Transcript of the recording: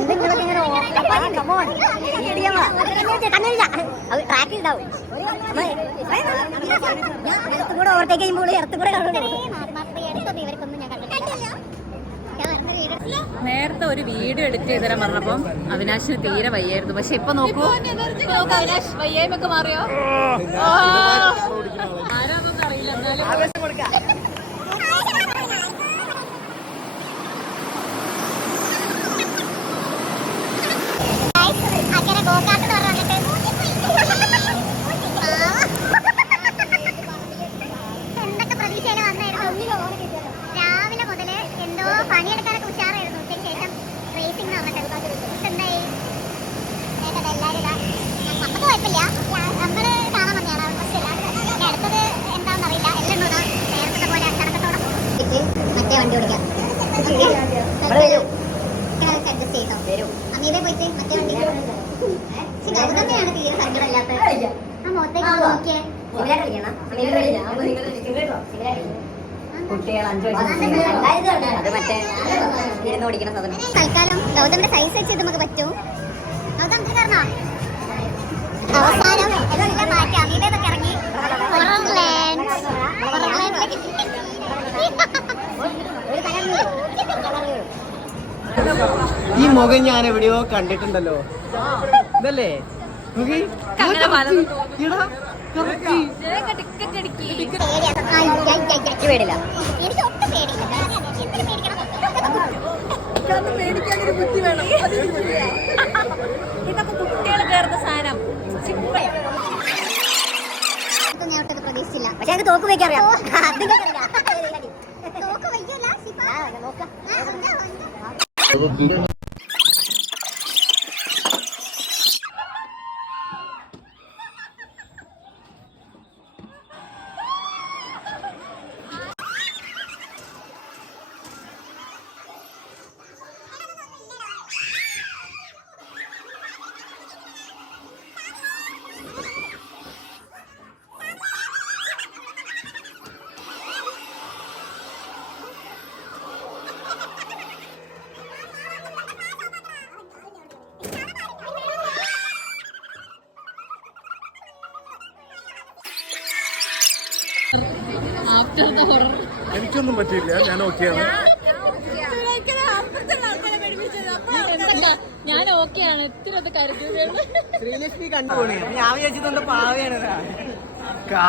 എന്തെങ്കിലൊക്കെ ഇങ്ങനെ ട്രാക്കിൽ ഉണ്ടാവും. കൂടെ ഓവർടേക്ക് ചെയ്യുമ്പോൾ ഇടത്തുകൂടെ ഇവർക്കൊന്നും ഞാൻ കണ്ടിട്ടില്ല. നേരത്തെ ഒരു വീഡിയോ എഡിറ്റ് ചെയ്തരാൻ പറഞ്ഞപ്പം അവിനാശിന് തീരെ വയ്യായിരുന്നു. പക്ഷെ ഇപ്പൊ നോക്കൂ, അവിനാശ് വയ്യായ്മൊക്കെ മാറിയോ? ആരാന്നൊന്നും അറിയില്ല, എന്നാലും എന്തൊക്കെ പ്രതീക്ഷയില് വന്നായിരുന്നു. രാവിലെ മുതല് എന്തോ പണിയെടുക്കാനൊക്കെ ഉഷാറായിരുന്നു. ഉച്ചയ്ക്ക് ശേഷം റേസിംഗ് നടന്നിട്ട് എന്തായി എല്ലാവരും നമുക്ക് കുഴപ്പമില്ല. നമ്മള് കാണാൻ വന്നെയാണ്, അടുത്തത് എന്താണെന്നറിയില്ല. എല്ലാം നേരത്തെ പോലെ അച്ചടക്കത്തോടെ മറ്റേ വണ്ടി ഓടിക്കാം. അഡ്ജസ്റ്റ് ചെയ്തോ അമീതെ പോയിട്ട് മറ്റേ വണ്ടി. അത് തന്നെയാണ് തീരെ സങ്കടമില്ലാത്ത. ആ മുഖത്തേക്ക് നോക്കിയേ. തൽക്കാലം ഗൗതമിന്റെ സൈസ് വെച്ച് നമുക്ക് പറ്റും. ഗൗതം കാരണോ അവസാനം ഇതെല്ലാം മാറ്റി അമീബയൊക്കെ ഇറങ്ങി ഈ മുഖം ഞാൻ എവിടെയോ കണ്ടിട്ടുണ്ടല്ലോ. ഇതല്ലേ പേടില്ല. എനിക്ക് ഒട്ടും പേടിയില്ല. പേടിക്കാനൊരു ബുദ്ധി വേണം. ഇതൊക്കെ കുട്ടികൾ കയറുന്ന സാധനം. പ്രതീക്ഷിച്ചില്ല. പക്ഷെ അത് തോക്ക് വയ്ക്കാറിയാം. തോക്ക് വയ്ക്കല്ല. എനിക്കൊന്നും പറ്റിയില്ല, ഞാൻ ഓക്കെയാണ്. ഞാൻ ഓക്കെയാണ്. ഇത്തിരി അത് കരുതി ശ്രീലക്ഷ്മി കണ്ടുപോണേ. ഞാൻ വിചാരിച്ചത് പാവയാണ്.